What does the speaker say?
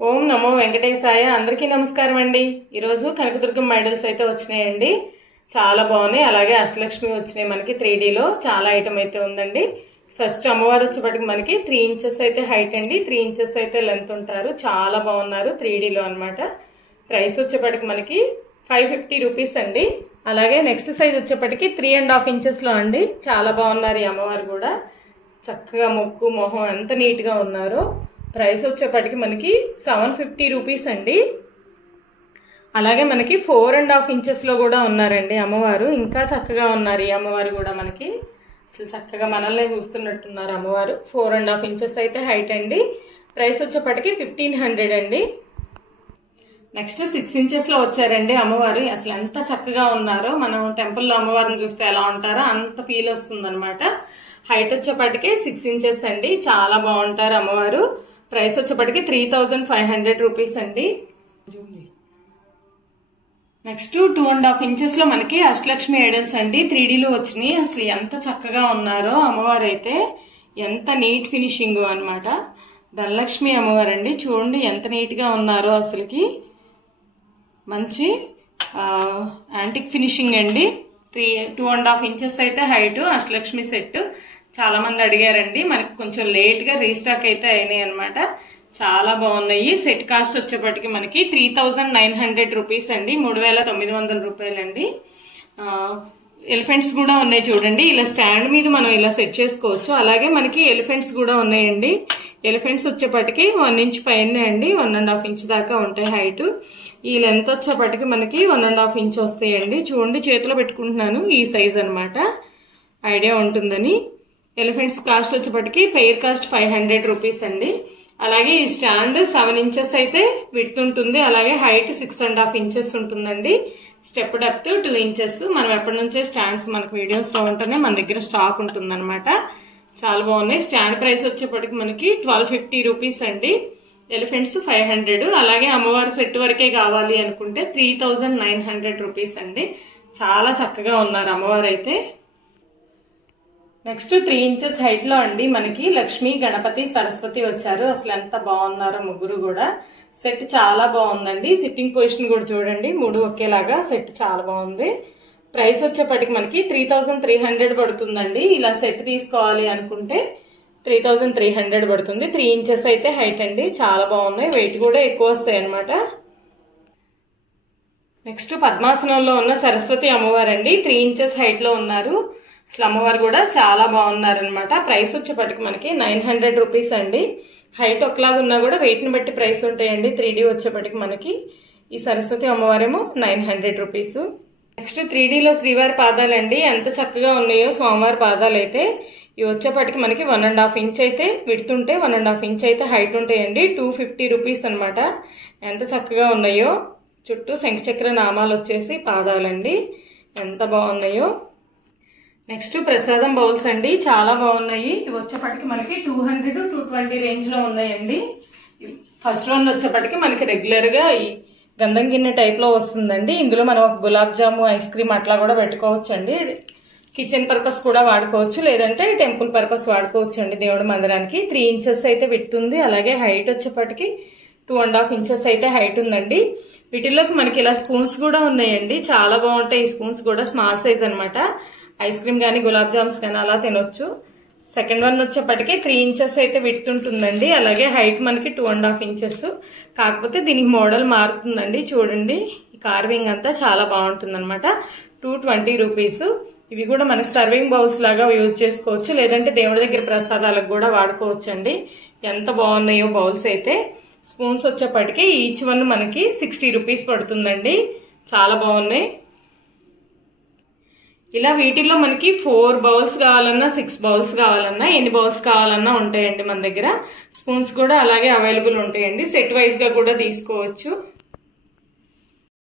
ఓం నమో వెంకటేశాయ. అందరికీ నమస్కారం అండి. ఈరోజు కనకదుర్గమ్మ ఐడల్స్ అయితే వచ్చినాయండి. చాలా బాగున్నాయి. అలాగే అష్టలక్ష్మి వచ్చినాయి మనకి 3Dలో. చాలా ఐటమ్ అయితే ఉందండి. ఫస్ట్ అమ్మవారు వచ్చేప్పటికి మనకి 3 ఇంచెస్ అయితే హైట్ అండి, 3 ఇంచెస్ అయితే లెంత్ ఉంటారు. చాలా బాగున్నారు 3Dలో అనమాట. ప్రైస్ వచ్చేప్పటికి మనకి 550 రూపీస్ అండి. అలాగే నెక్స్ట్ సైజ్ వచ్చేప్పటికి 3.5 ఇంచెస్లో అండి. చాలా బాగున్నారు ఈ అమ్మవారు కూడా. చక్కగా ముక్కు మొహం ఎంత నీట్గా ఉన్నారు. ప్రైస్ వచ్చేప్పటికి మనకి 750 రూపీస్ అండి. అలాగే మనకి 4.5 ఇంచెస్లో కూడా ఉన్నారండి అమ్మవారు. ఇంకా చక్కగా ఉన్నారు ఈ అమ్మవారు కూడా. మనకి అసలు చక్కగా మనల్ని చూస్తున్నట్టున్నారు అమ్మవారు. 4.5 ఇంచెస్ అయితే హైట్ అండి. ప్రైస్ వచ్చేప్పటికి 1500 అండి. నెక్స్ట్ 6 ఇంచెస్లో వచ్చారండి అమ్మవారు. అసలు ఎంత చక్కగా ఉన్నారో. మనం టెంపుల్లో అమ్మవారిని చూస్తే ఎలా ఉంటారో అంత ఫీల్ వస్తుంది అనమాట. హైట్ వచ్చేప్పటికి 6 ఇంచెస్ అండి. చాలా బాగుంటారు అమ్మవారు. ప్రైస్ వచ్చేప్పటికి 3500 రూపీస్ అండి. నెక్స్ట్ 2.5 ఇంచెస్లో మనకి అష్టలక్ష్మి ఐడల్స్ అండి. 3Dలో వచ్చినాయి. అసలు ఎంత చక్కగా ఉన్నారో అమ్మవారు అయితే. ఎంత నీట్ ఫినిషింగ్ అనమాట. ధనలక్ష్మి అమ్మవారు అండి. చూడండి ఎంత నీట్గా ఉన్నారో. అసలుకి మంచి యాంటిక్ ఫినిషింగ్ అండి. 2.5 ఇంచెస్ అయితే హైట్ అష్టలక్ష్మి సెట్. చాలా మంది అడిగారండి. మనకి కొంచెం లేట్గా రీస్టాక్ అయితే అయినాయి అనమాట. చాలా బాగున్నాయి. సెట్ కాస్ట్ వచ్చేప్పటికి మనకి 3900 రూపీస్ అండి. 3900 రూపాయలండి. ఎలిఫెంట్స్ కూడా ఉన్నాయి చూడండి. ఇలా స్టాండ్ మీద మనం ఇలా సెట్ చేసుకోవచ్చు. అలాగే మనకి ఎలిఫెంట్స్ కూడా ఉన్నాయండి. ఎలిఫెంట్స్ వచ్చేప్పటికి 1 ఇంచ్ పైన అండి. 1.5 ఇంచ్ దాకా ఉంటాయి హైట్. ఈ లెంత్ వచ్చేప్పటికి మనకి 1.5 ఇంచ్ వస్తాయండి. చూడండి చేతిలో పెట్టుకుంటున్నాను. ఈ సైజ్ అనమాట. ఐడియా ఉంటుందని. ఎలిఫెంట్స్ కాస్ట్ వచ్చేప్పటికి పెయిర్ కాస్ట్ 500 రూపీస్ అండి. అలాగే ఈ స్టాండ్ 7 ఇంచెస్ అయితే విడ్త్ ఉంటుంది. అలాగే హైట్ 6.5 ఇంచెస్ ఉంటుందండి. Step depth 2 inches. మనం ఎప్పటి నుంచే స్టాండ్స్ మనకు వీడియోస్ లో ఉంటేనే మన దగ్గర స్టాక్ ఉంటుందన్నమాట. చాలా బాగున్నాయి. స్టాండ్ ప్రైస్ వచ్చేప్పటికి మనకి 1250 రూపీస్ అండి. ఎలిఫెంట్స్ 500. అలాగే అమ్మవారి సెట్ వరకే కావాలి అనుకుంటే 3900 రూపీస్ అండి. చాలా చక్కగా ఉన్నారు అమ్మవారు అయితే. నెక్స్ట్ 3 ఇంచెస్ హైట్ లో అండి మనకి లక్ష్మి, గణపతి, సరస్వతి వచ్చారు. అసలు ఎంత బాగున్నారో ముగ్గురు కూడా. సెట్ చాలా బాగుందండి. సిట్టింగ్ పొజిషన్ కూడా చూడండి. 3 ఒకేలాగా. సెట్ చాలా బాగుంది. ప్రైస్ వచ్చేప్పటికి మనకి 3300 పడుతుందండి. ఇలా సెట్ తీసుకోవాలి అనుకుంటే 3300 పడుతుంది. 3 ఇంచెస్ అయితే హైట్ అండి. చాలా బాగున్నాయి. వెయిట్ కూడా ఎక్కువ వస్తాయి అనమాట. నెక్స్ట్ పద్మాసనంలో ఉన్న సరస్వతి అమ్మవారు అండి. 3 ఇంచెస్ హైట్ లో ఉన్నారు. అసలు అమ్మవారు కూడా చాలా బాగున్నారు అనమాట. ప్రైస్ వచ్చేప్పటికి మనకి 900 రూపీస్ అండి. హైట్ ఒకలాగా ఉన్నా కూడా వెయిట్ ని బట్టి ప్రైస్ ఉంటాయండి. 3D వచ్చేప్పటికి మనకి ఈ సరస్వతి అమ్మవారేమో 900 రూపీస్. నెక్స్ట్ 3Dలో శ్రీవారి పాదాలండి. ఎంత చక్కగా ఉన్నాయో స్వామివారి పాదాలు అయితే. ఇవి వచ్చేప్పటికి మనకి 1.5 ఇంచ్ అయితే విడ్త్ ఉంటే 1.5 ఇంచ్ అయితే హైట్ ఉంటాయండి. 250 రూపీస్ అనమాట. ఎంత చక్కగా ఉన్నాయో. చుట్టూ శంఖచక్ర నామాలు వచ్చేసి పాదాలండి. ఎంత బాగున్నాయో. నెక్స్ట్ ప్రసాదం బౌల్స్ అండి. చాలా బాగున్నాయి. ఇవి వచ్చేప్పటికి మనకి 200 to 220 రేంజ్ లో ఉన్నాయండి. ఫస్ట్ వన్ వచ్చేప్పటికి మనకి రెగ్యులర్ గా ఈ గంధం గిన్నె టైప్ లో వస్తుందండి. ఇందులో మనం ఒక గులాబ్ జాము, ఐస్ క్రీమ్ అట్లా కూడా పెట్టుకోవచ్చు అండి. కిచెన్ పర్పస్ కూడా వాడుకోవచ్చు, లేదంటే టెంపుల్ పర్పస్ వాడుకోవచ్చు అండి. దేవుడి మందిరానికి. 3 ఇంచెస్ అయితే విడ్త్ ఉంది. అలాగే హైట్ వచ్చేప్పటికి 2.5 ఇంచెస్ అయితే హైట్ ఉందండి. వీటిల్లోకి మనకి ఇలా స్పూన్స్ కూడా ఉన్నాయండి. చాలా బాగుంటాయి ఈ స్పూన్స్ కూడా. స్మాల్ సైజ్ అనమాట. ఐస్ క్రీమ్ కానీ గులాబ్ జామ్స్ కానీ అలా తినొచ్చు. సెకండ్ వన్ వచ్చేప్పటికి 3 ఇంచెస్ అయితే విడ్త్ ఉంటుందండి. అలాగే హైట్ మనకి 2.5 ఇంచెస్. కాకపోతే దీనికి మోడల్ మారుతుందండి. చూడండి ఈ కార్వింగ్ అంతా చాలా బాగుంటుంది అనమాట. 220 రూపీస్. ఇవి కూడా మనకి సర్వింగ్ బౌల్స్ లాగా యూజ్ చేసుకోవచ్చు, లేదంటే దేవుడి దగ్గర ప్రసాదాలకు కూడా వాడుకోవచ్చు అండి. ఎంత బాగున్నాయో బౌల్స్ అయితే. స్పూన్స్ వచ్చేప్పటికి ఈచ్ వన్ మనకి 60 రూపీస్ పడుతుందండి. చాలా బాగున్నాయి. ఇలా వీటిల్లో మనకి 4 బౌల్స్ కావాలన్నా, 6 బౌల్స్ కావాలన్నా, ఎన్ని బౌల్స్ కావాలన్నా ఉంటాయండి మన దగ్గర. స్పూన్స్ కూడా అలాగే అవైలబుల్ ఉంటాయండి. సెట్ వైజ్ గా కూడా తీసుకోవచ్చు.